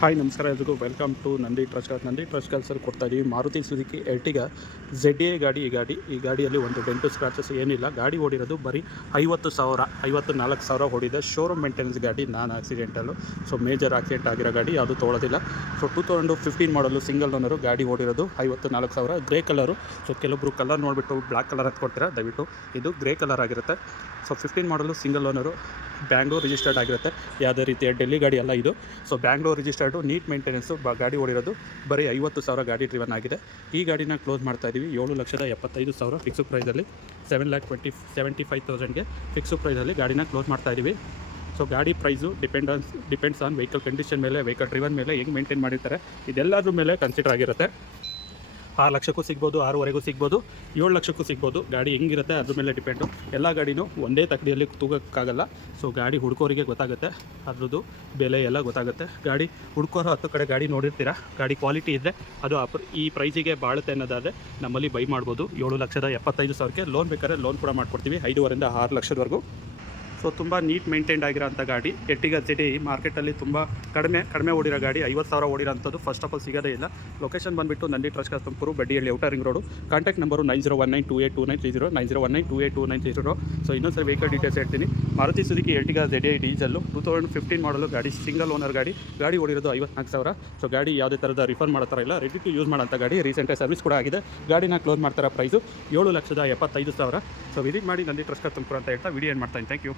Hi ನಮಸ್ಕಾರ ಎಲ್ರಿಗೂ welcome to Nandi trust ಕಲ್ಸಲ್ಲಿ ಕೊಡ್ತಾ ಇದ್ದೀವಿ ಮಾರುತಿ ಸುಜುಕಿ ಎರ್ಟಿಗ ZA ಗಾಡಿ. ಈ ಗಾಡಿಯಲ್ಲಿ ಒಂದು ಡೆಂಟು ಸ್ಕ್ರಾಚಸ್ ಏನಿಲ್ಲ. ಗಾಡಿ ಓಡಿರೋದು ಬರೀ 54,000 ಓಡಿದೆ. ಶೋರೂಮ್ ಮೇಂಟೆನೆನ್ಸ್ ಗಾಡಿ, ನಾನ್ ಆಕ್ಸಿಡೆಂಟಲ್ಲು. ಸೊ ಮೇಜರ್ ಆಕ್ಸಿಡೆಂಟ್ ಆಗಿರೋ ಗಾಡಿ ಯಾವುದು ತೊಗೊಳ್ಳೋದಿಲ್ಲ. ಸೊ 2015 ಮಾಡಲು ಸಿಂಗಲ್ ಓನರು. ಗಾಡಿ ಓಡಿರೋದು 54,000. Grey colour. ಸೊ ಕೆಲವೊಬ್ಬರು ಕಲರ್ ನೋಡಿಬಿಟ್ಟು ಬ್ಲ್ಯಾಕ್ ಕಲರ್ ಹತ್ಕೊಡ್ತೀರಾ, ದಯವಿಟ್ಟು ಇದು ಗ್ರೇ ಕಲರ್ ಆಗಿರುತ್ತೆ. ಸೊ 15 ಮಾಡಲು ಸಿಂಗಲ್ ಓನರು, ಬ್ಯಾಂಗ್ಳೂರ್ ರಿಜಿಸ್ಟರ್ಡ್ ಆಗಿರುತ್ತೆ. ಯಾವುದೇ ರೀತಿಯ ಡೆಲ್ಲಿ ಗಾಡಿ ಅಲ್ಲ ಇದು. So Bangalore registered, neat maintenance. ಗಾಡಿ ಓಡಿರೋದು ಬರೀ 50,000 ಗಾಡಿ ಡ್ರಿವನ್ ಆಗಿದೆ. ಈ ಗಾಡಿನ ಕ್ಲೋಸ್ ಮಾಡ್ತಾ ಇದ್ದೀವಿ 7,75,000 ಫಿಕ್ಸು ಪ್ರೈಸಲ್ಲಿ. 7,75,000ಗೆ ಫಿಕ್ಸು ಪ್ರೈಸಲ್ಲಿ ಗಾಡಿನ ಕ್ಲೋಸ್ ಮಾಡ್ತಾ ಇದ್ದೀವಿ. ಸೊ ಗಾಡಿ price depends on vehicle condition ಮೇಲೆ, ವೆಹಿಕಲ್ ಡ್ರಿವನ್ ಮೇಲೆ, ಹೆಂಗೆ ಮೇಂಟೈನ್ ಮಾಡಿರ್ತಾರೆ, ಇದೆಲ್ಲದ್ರ ಮೇಲೆ ಕನ್ಸಿಡರ್ ಆಗಿರುತ್ತೆ. 6 ಲಕ್ಷಕ್ಕೂ ಸಿಗ್ಬೋದು, 6.5 ಸಿಗ್ಬೋದು, 7 ಲಕ್ಷಕ್ಕೂ ಸಿಗ್ಬೋದು. ಗಾಡಿ ಹೆಂಗಿರುತ್ತೆ ಅದ್ರ ಮೇಲೆ ಡಿಪೆಂಡು. ಎಲ್ಲ ಗಾಡಿನೂ ಒಂದೇ ತಕ್ಕಡಿಯಲ್ಲಿ ತೂಗೋಕ್ಕಾಗಲ್ಲ. ಸೊ ಗಾಡಿ ಹುಡ್ಕೋರಿಗೆ ಗೊತ್ತಾಗುತ್ತೆ, ಅದ್ರದ್ದು ಬೆಲೆ ಎಲ್ಲ ಗೊತ್ತಾಗುತ್ತೆ. ಗಾಡಿ ಹುಡ್ಕೋರು 10 ಕಡೆ ಗಾಡಿ ನೋಡಿರ್ತೀರ. ಗಾಡಿ ಕ್ವಾಲಿಟಿ ಇದ್ದರೆ ಅದು ಈ ಪ್ರೈಸಿಗೆ ಬಾಳುತ್ತೆ ಅನ್ನೋದಾದರೆ ನಮ್ಮಲ್ಲಿ ಬೈ ಮಾಡ್ಬೋದು. 7,75,000ಕ್ಕೆ ಲೋನ್ ಬೇಕಾದ್ರೆ ಲೋನ್ ಕೂಡ ಮಾಡಿಕೊಡ್ತೀವಿ, 5.5 6 ಲಕ್ಷದವರೆಗೂ. ಸೊ ತುಂಬ ನೀಟ್ ಮೇಂಟೈನ್ಡ್ ಆಗಿರೋಂಥ ಗಾಡಿ. ಎರ್ಟಿಗ ZA ಮಾರ್ಕೆಟಲ್ಲಿ ತುಂಬ ಕಡಿಮೆ ಓಡಿರೋ ಗಾಡಿ. 50,000 ಓಡಿರೋಂಥದ್ದು ಫಸ್ಟ್ ಆಫ್ ಆಲ್ ಸಿಗೋದೇ ಇಲ್ಲ. ಲೊಕೇಶನ್ ಬಂದುಬಿಟ್ಟು Nandi trust Tumkur, Baddihalli, outer ring road. Contact number 9019282930, 9019282930. So ಇನ್ನೊಂದ್ಸರಿ ವೆಹಿಕಲ್ ಡೀಟೇಲ್ಸ್ ಹೇಳ್ತೀನಿ. Maruti Suzuki Ertiga ZA diesel, 2015 model ಗಾಡಿ, ಸಿಂಗಲ್ ಓನರ್ ಗಾಡಿ ಓಡಿರೋದು 54,000. ಸೊ ಗಾಡಿ ಯಾವುದೇ ಥರದ ರಿಫಂಡ್ ಮಾಡೋ ಥರ ಇಲ್ಲ, ರೆಡಿ ಟು ಯೂಸ್ ಮಾಡೋಂಥ ಗಾಡಿ. ರೀಸೆಂಟಾಗಿ ಸರ್ವಿಸ್ ಕೂಡ ಆಗಿದೆ. ಗಾಡಿನ ಕ್ಲೋಸ್ ಮಾಡ್ತಾರ ಪ್ರೈಸು 7,75,000. ಸೊ ವಿಸಿಟ್ ಮಾಡಿ ನಂದಿ ಟ್ರಸ್ಟ್ ತುಮಕೂರು ಅಂತ ಹೇಳ್ತಾ ವಿಡಿಯೋ ಏನು ಮಾಡ್ತಾಯಿದ್ದೀನಿ. Thank you.